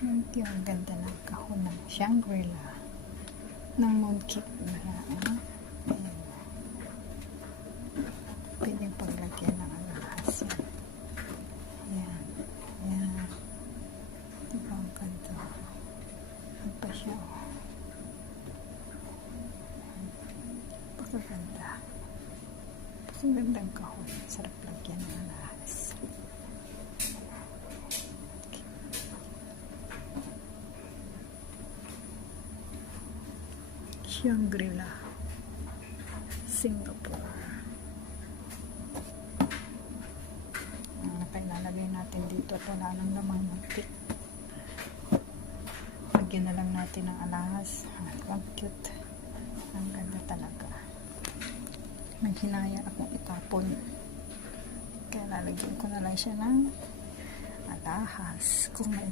Thank you. Ang ganda ng kahon ng Shangri-La. Ng mooncake na. Ayan. Pwedeng paglagyan ng alahas yan. Ayan. Ayan. Diba ang ganda? Ano pa siya? Pagkaganda. Pagkagandang kahon. Sarap lagyan ng alahas. Shangri-La, Singapore. Ang ilalagay natin dito at wala nang lamang muntik. Lagyan na lang natin ng alahas. Ang cute. Ang ganda talaga. Naghinaya akong itapon. Kaya lalagyan ko na lang siya ng alahas kung may